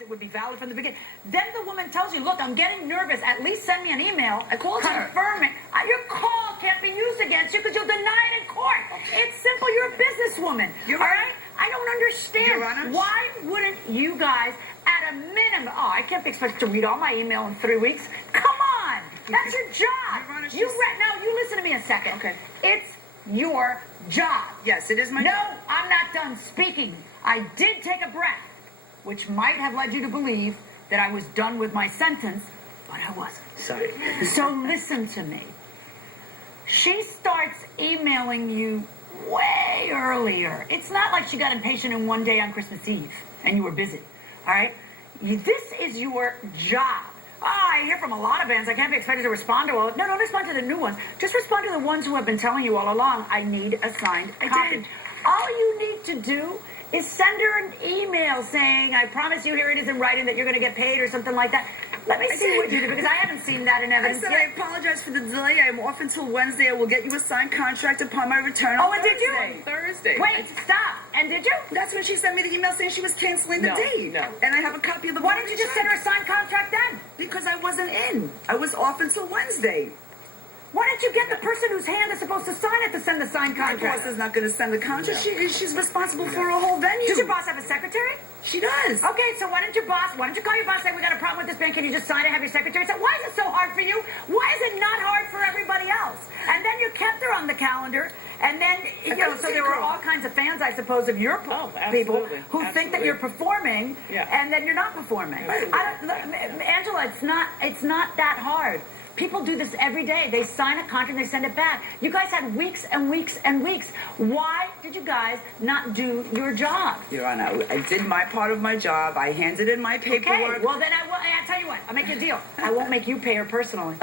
it would be valid from the beginning. Then the woman tells you, look, I'm getting nervous. At least send me an email confirming. Your call can't be used against you because you'll deny it in court. Okay. It's simple. You're a businesswoman. All right? I don't understand. Your Honor? Why wouldn't you guys, at a minimum, I can't be expected to read all my email in 3 weeks. Come on. That's your job. Your Honor, Now, you listen to me a second. Okay. It's your job. Yes, it is my job. No, I'm not done speaking. I did take a breath, which might have led you to believe that I was done with my sentence, but I wasn't. Sorry. So listen to me. She starts emailing you way earlier. It's not like she got impatient in one day on Christmas Eve and you were busy, all right? This is your job. I hear from a lot of bands. I can't be expected to respond to all. No, don't respond to the new ones. Just respond to the ones who have been telling you all along, I need a signed copy. All you need to do is send her an email saying, I promise you, here it is in writing that you're going to get paid or something like that. Let me see what you do, because I haven't seen that in evidence I said yet. I apologize for the delay. I am off until Wednesday. I will get you a signed contract upon my return on and did you? Thursday. Wait, stop. And did you? That's when she sent me the email saying she was canceling the date. No. And I have a copy of the Why didn't you just send her a signed contract then? Because I wasn't in. I was off until Wednesday. Why didn't you get the person whose hand is supposed to sign it to send the signed My contract? boss is not going to send the contract. She's responsible for a whole venue. Does your boss have a secretary? She does. Okay, so why don't you call your boss, say, we got a problem with this band, can you just sign it, have your secretary say, why is it so hard for you? Why is it not hard for everybody else? And then you kept her on the calendar, and then, so there were all kinds of fans, I suppose, of your people who think that you're performing, and then you're not performing. Angela, it's not that hard. People do this every day. They sign a contract, they send it back. You guys had weeks and weeks and weeks. Why did you guys not do your job? Your Honor, I did my part of my job. I handed in my paperwork. Okay, well then I'll tell you what, I'll make you a deal. I won't make you pay her personally.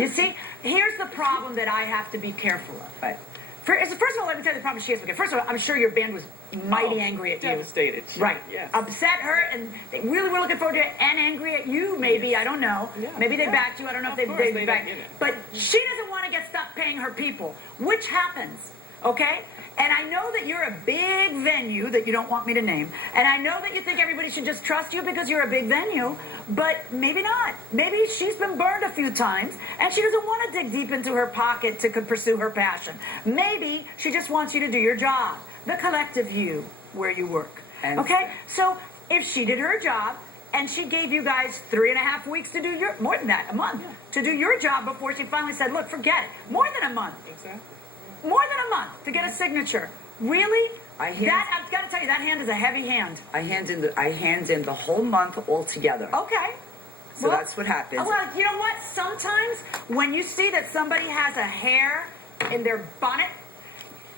You see, here's the problem that I have to be careful of. Right. First of all, let me tell you the problem she has. First of all, I'm sure your band was mighty angry at you. Devastated. Right. Yes. Upset her, and they really were looking forward to it, and angry at you, maybe. I don't know. Yeah. Maybe they backed you. I don't know if they backed you. But she doesn't want to get stuck paying her people, which happens, okay? And I know that you're a big venue that you don't want me to name. And I know that you think everybody should just trust you because you're a big venue. But maybe not. Maybe she's been burned a few times and she doesn't want to dig deep into her pocket to pursue her passion. Maybe she just wants you to do your job. The collective you, where you work. Okay? So if she did her job and she gave you guys 3.5 weeks to do more than that, a month, to do your job before she finally said, look, forget it. More than a month. Exactly. More than a month to get a signature. Really? I've got to tell you, that hand is a heavy hand. I hand in the whole month altogether. Okay. So that's what happens. Well, you know what? Sometimes when you see that somebody has a hair in their bonnet,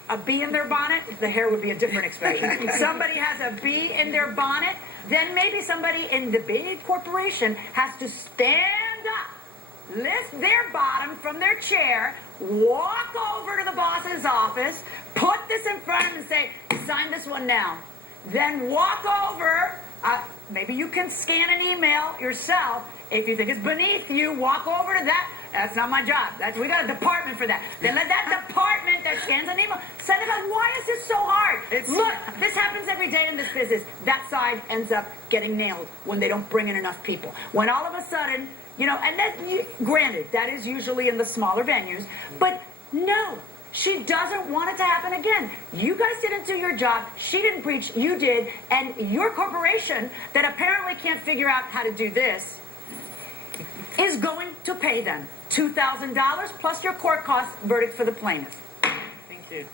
a bee in their bonnet, the hair would be a different expression. Somebody has a bee in their bonnet, then maybe somebody in the big corporation has to stand up, lift their bottom from their chair, walk over to the boss's office, put this in front of him and say, sign this one now. Then walk over, maybe you can scan an email yourself. If you think it's beneath you, walk over to that. That's not my job. We got a department for that. Then let that department that scans an email send it out. Why is this so hard? Look, this happens every day in this business. That side ends up getting nailed when they don't bring in enough people. When all of a sudden, and then, granted, that is usually in the smaller venues, but no, she doesn't want it to happen again. You guys didn't do your job. She didn't preach. You did. And your corporation that apparently can't figure out how to do this is going to pay them $2,000 plus your court cost verdict for the plaintiff. Thank you.